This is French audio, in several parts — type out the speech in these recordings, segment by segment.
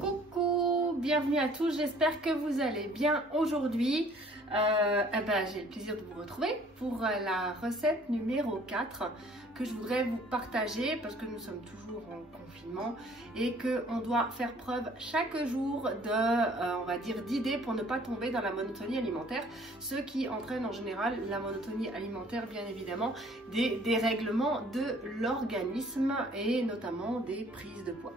Coucou, bienvenue à tous, j'espère que vous allez bien aujourd'hui. J'ai le plaisir de vous retrouver pour la recette numéro 4 que je voudrais vous partager parce que nous sommes toujours en confinement et qu'on doit faire preuve chaque jour de, on va dire, d'idées pour ne pas tomber dans la monotonie alimentaire, ce qui entraîne en général la monotonie alimentaire, bien évidemment, des dérèglements de l'organisme et notamment des prises de poids.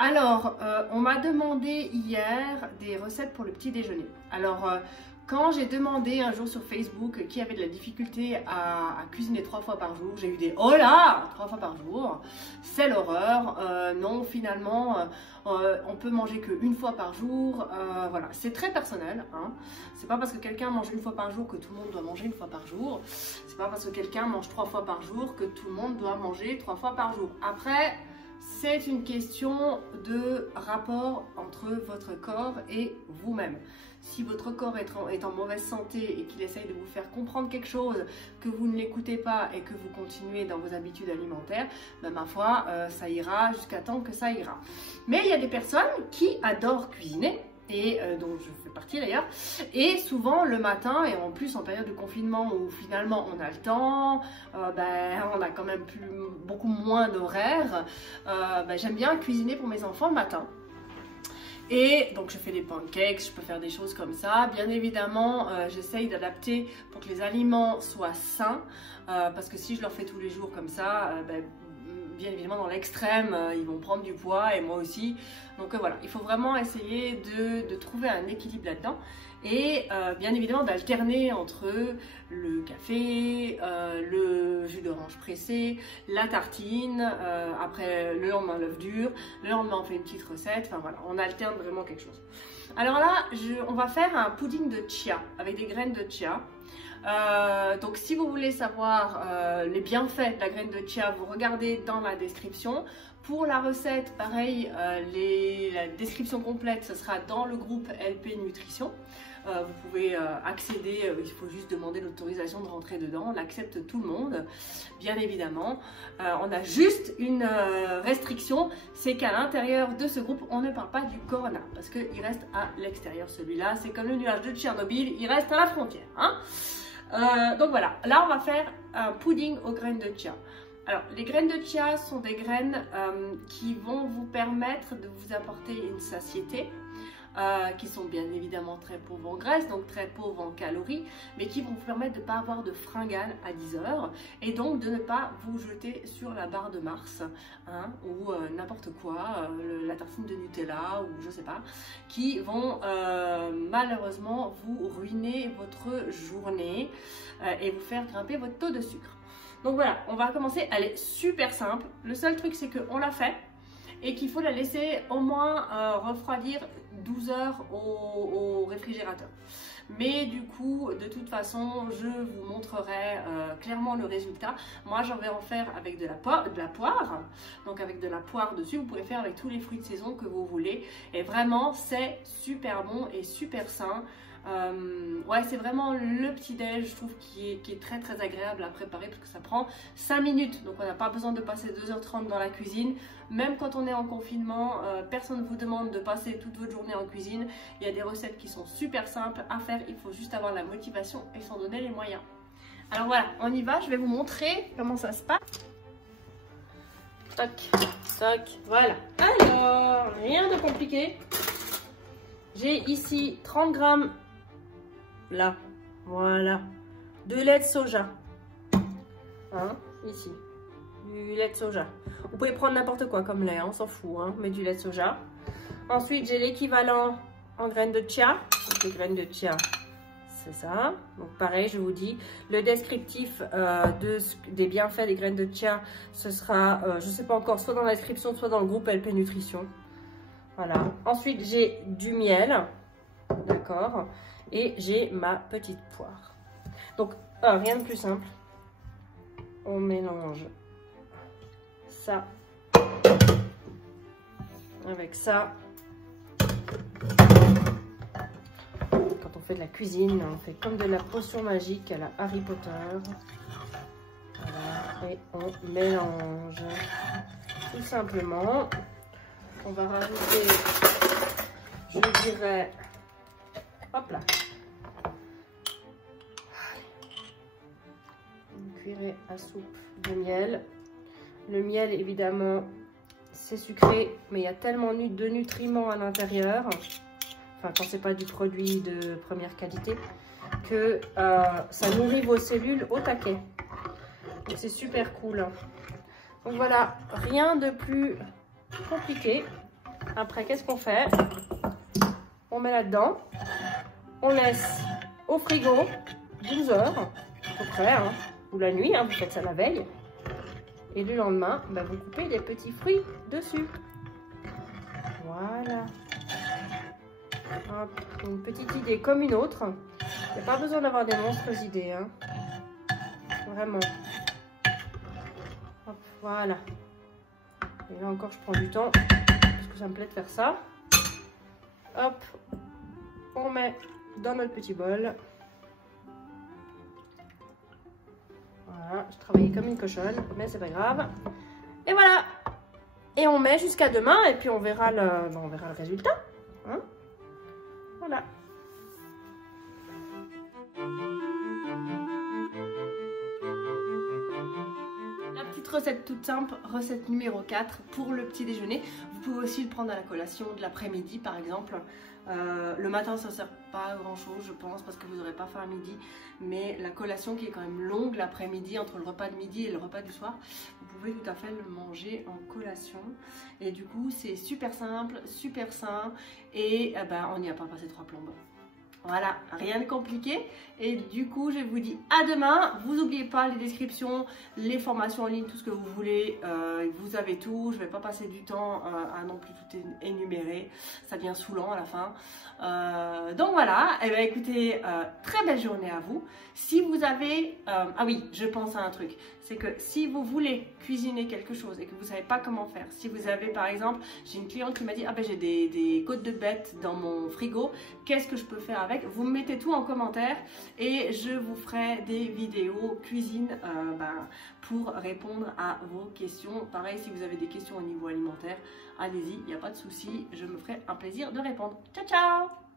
Alors, on m'a demandé hier des recettes pour le petit déjeuner. Alors, quand j'ai demandé un jour sur Facebook qui avait de la difficulté à cuisiner 3 fois par jour, j'ai eu des « Oh là !» 3 fois par jour, c'est l'horreur. Non, finalement, on peut manger qu'une fois par jour. Voilà, c'est très personnel. Hein. C'est pas parce que quelqu'un mange une fois par jour que tout le monde doit manger une fois par jour. C'est pas parce que quelqu'un mange 3 fois par jour que tout le monde doit manger 3 fois par jour. Après, c'est une question de rapport entre votre corps et vous-même. Si votre corps est en mauvaise santé et qu'il essaye de vous faire comprendre quelque chose, que vous ne l'écoutez pas et que vous continuez dans vos habitudes alimentaires, ben, ma foi, ça ira jusqu'à temps que ça ira. Mais il y a des personnes qui adorent cuisiner, et dont je fais partie d'ailleurs, et souvent le matin, et en plus en période de confinement où finalement on a le temps, on a quand même beaucoup moins d'horaires, j'aime bien cuisiner pour mes enfants le matin. Et donc je fais des pancakes, je peux faire des choses comme ça. Bien évidemment, j'essaye d'adapter pour que les aliments soient sains, parce que si je leur fais tous les jours comme ça, bien évidemment dans l'extrême, ils vont prendre du poids et moi aussi. Donc voilà, il faut vraiment essayer de trouver un équilibre là-dedans. Et bien évidemment d'alterner entre le café, le jus d'orange pressé, la tartine, après le lendemain l'œuf dur, le lendemain on fait une petite recette, enfin voilà, on alterne vraiment quelque chose. Alors là, on va faire un pudding de chia avec des graines de chia. Donc si vous voulez savoir les bienfaits de la graine de chia, vous regardez dans la description. Pour la recette, pareil, la description complète, ce sera dans le groupe LP Nutrition. Vous pouvez accéder, il faut juste demander l'autorisation de rentrer dedans, on accepte tout le monde, bien évidemment. On a juste une restriction, c'est qu'à l'intérieur de ce groupe, on ne parle pas du corona, parce qu'il reste à l'extérieur celui-là, c'est comme le nuage de Tchernobyl, il reste à la frontière. Hein. Donc voilà, là on va faire un pudding aux graines de chia. Alors, les graines de chia sont des graines qui vont vous permettre de vous apporter une satiété, qui sont bien évidemment très pauvres en graisse, donc très pauvres en calories, mais qui vont vous permettre de ne pas avoir de fringales à 10 heures et donc de ne pas vous jeter sur la barre de Mars, hein, ou n'importe quoi, la tartine de Nutella ou je sais pas, qui vont malheureusement vous ruiner votre journée et vous faire grimper votre taux de sucre. Donc voilà, on va commencer, elle est super simple. Le seul truc c'est qu'on l'a fait et qu'il faut la laisser au moins refroidir 12 heures au réfrigérateur. Mais du coup, de toute façon, je vous montrerai clairement le résultat. Moi, j'en vais en faire avec de la poire. Donc avec de la poire dessus, vous pouvez faire avec tous les fruits de saison que vous voulez. Et vraiment, c'est super bon et super sain. Ouais, c'est vraiment le petit déj, je trouve, qui est très très agréable à préparer parce que ça prend 5 minutes. Donc on n'a pas besoin de passer 2h30 dans la cuisine. Même quand on est en confinement, personne ne vous demande de passer toute votre journée en cuisine. Il y a des recettes qui sont super simples à faire, il faut juste avoir la motivation et s'en donner les moyens. Alors voilà, on y va, je vais vous montrer comment ça se passe. Toc, toc, voilà. Alors, rien de compliqué. J'ai ici 30 grammes. Là, voilà, de lait de soja, hein, ici, du lait de soja. Vous pouvez prendre n'importe quoi comme lait, hein, on s'en fout, hein, mais du lait de soja. Ensuite, j'ai l'équivalent en graines de chia. Donc, les graines de chia, c'est ça. Donc pareil, je vous dis, le descriptif des bienfaits des graines de chia, ce sera, je ne sais pas encore, soit dans la description, soit dans le groupe LP Nutrition. Voilà. Ensuite, j'ai du miel, d'accord. Et j'ai ma petite poire. Donc, rien de plus simple. On mélange ça avec ça. Quand on fait de la cuisine, on fait comme de la potion magique à la Harry Potter. Voilà, et on mélange tout simplement. On va rajouter je dirais, hop là, une cuillerée à soupe de miel. Le miel, évidemment, c'est sucré, mais il y a tellement de nutriments à l'intérieur, enfin quand c'est pas du produit de première qualité, que ça nourrit vos cellules au taquet. Donc c'est super cool. Donc voilà, rien de plus compliqué. Après, qu'est-ce qu'on fait? On met là-dedans, on laisse au frigo 12 heures à peu près, hein, ou la nuit, hein, vous faites ça la veille. Et le lendemain, bah, vous coupez des petits fruits dessus. Voilà. Hop, une petite idée comme une autre. Il n'y a pas besoin d'avoir des monstres idées. Hein. Vraiment. Hop, voilà. Et là encore, je prends du temps parce que ça me plaît de faire ça. Hop, on met dans notre petit bol. Voilà, je travaillais comme une cochonne, mais c'est pas grave. Et voilà. Et on met jusqu'à demain et puis on verra le résultat. Hein, voilà. La petite recette toute simple, recette numéro 4 pour le petit déjeuner. Vous pouvez aussi le prendre à la collation de l'après-midi par exemple. Le matin ça ne sert pas à grand chose je pense parce que vous n'aurez pas faim à midi. Mais la collation qui est quand même longue l'après-midi entre le repas de midi et le repas du soir, vous pouvez tout à fait le manger en collation. Et du coup c'est super simple, super sain et on n'y a pas passé 3 plombes. Voilà, rien de compliqué. Et du coup, je vous dis à demain. Vous n'oubliez pas les descriptions, les formations en ligne, tout ce que vous voulez. Vous avez tout. Je ne vais pas passer du temps à non plus tout énumérer. Ça devient saoulant à la fin. Donc voilà. Et bien écoutez, très belle journée à vous. Si vous avez... ah oui, je pense à un truc. C'est que si vous voulez cuisiner quelque chose et que vous ne savez pas comment faire, si vous avez par exemple, j'ai une cliente qui m'a dit « Ah ben j'ai des côtes de bête dans mon frigo, qu'est-ce que je peux faire avec ?» Vous me mettez tout en commentaire et je vous ferai des vidéos cuisine pour répondre à vos questions. Pareil, si vous avez des questions au niveau alimentaire, allez-y, il n'y a pas de souci, je me ferai un plaisir de répondre. Ciao, ciao!